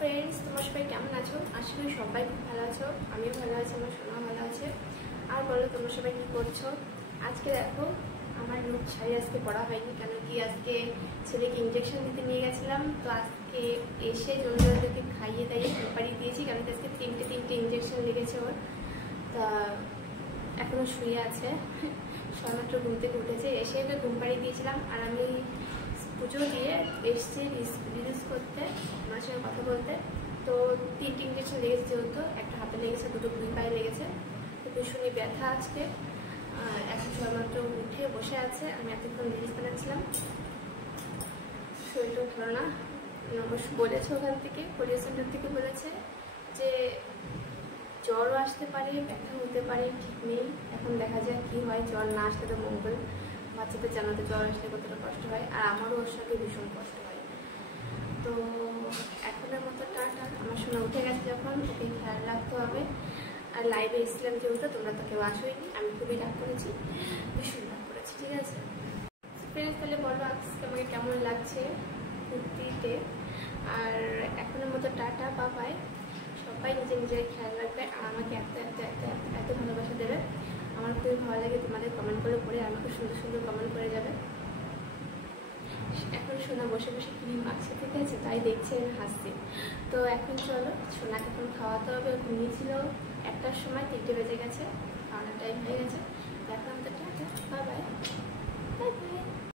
Friends, তোমরা সবাই কেমন আছো? আশা করি সবাই খুব ভালো আছো। আমিও ভালো আছি, আমার সোনা ভালো আছে। আর বলো, তোমরা সবাই কি করছো? আজকে দেখো, আমার রূপ শাড়ি আজকে পরা হয়নি, কেন কি আজকে ছেলেকে ইঞ্জেকশন দিতে নিয়ে গেছিলাম। তো আজকে এসে জমিদারদেরকে খাইয়ে দাইয়ে পেপারি দিয়েছি, কারণ আজকে তিনটে ইঞ্জেকশন লেগেছে ওর। তা এখনো শুয়ে আছে, সমাত্র ঘুম থেকে উঠেছে। এসে ওকে ঘুম পাড়িয়ে দিয়েছিলাম, আর আমি পুজো দিয়ে এসছি রিলস করতে, আমার সঙ্গে কথা বলতে। তো তিনটে ইঞ্জেকশন লেগেছে, যেহেতু একটা হাতে লেগেছে, দুটো দুই পায়ে লেগেছে। তো ভীষণই ব্যথা আজকে। এখন সমাত্র উঠে বসে আছে, আমি এতক্ষণ রিলস বানাচ্ছিলাম। শরীরটাও ভালো না। বলেছে ওখান থেকে, কোরিয়ার সেন্টার থেকে বলেছে যে জ্বরও আসতে পারে, ব্যথা হতে পারে, ঠিক নেই। এখন দেখা যায় কি হয়। জ্বর না আসলে তো মঙ্গল। বাচ্চাদের জানাতে জ্বর আসলে কতটা কষ্ট হয়, আর আমারও ওর সাথে ভীষণ কষ্ট হয়। তো এখনের মতো টাটা। আমার শোনা উঠে গেছে, যখন ওকে খেয়াল রাখতে হবে। আর লাইভে এসেছিলাম যেহেতু, তোমরা তো কেউ আসোইনি, আমি খুবই রাগ করেছি, ভীষণ রাগ করেছি। ঠিক আছে ফ্রেন্ডস, তাহলে বলো আজকে আমাকে কেমন লাগছে কুর্তিতে। আর এখনের মতো টাটা, বাবাই। সবাই নিজের খেয়াল রাখবে, আর আমাকে এত এত এত এত ভালোবাসা দেবে। আমার খুবই ভালো লাগে তোমাদের কমেন্টগুলো পড়ে, আমাকে সুন্দর সুন্দর কমেন্ট করে যাবে। এখন সোনা বসে বসে ক্রিম মাখছে, ঠিক আছে, তাই দেখছে হাসছে। তো এখন চলো, সোনাকে এখন খাওয়াতে হবে। ঘুমিয়েছিল 1টার সময়, 3টে বেজে গেছে, খাওয়ানোর টাইম হয়ে গেছে। এখন তো টাটা, বাই বাই।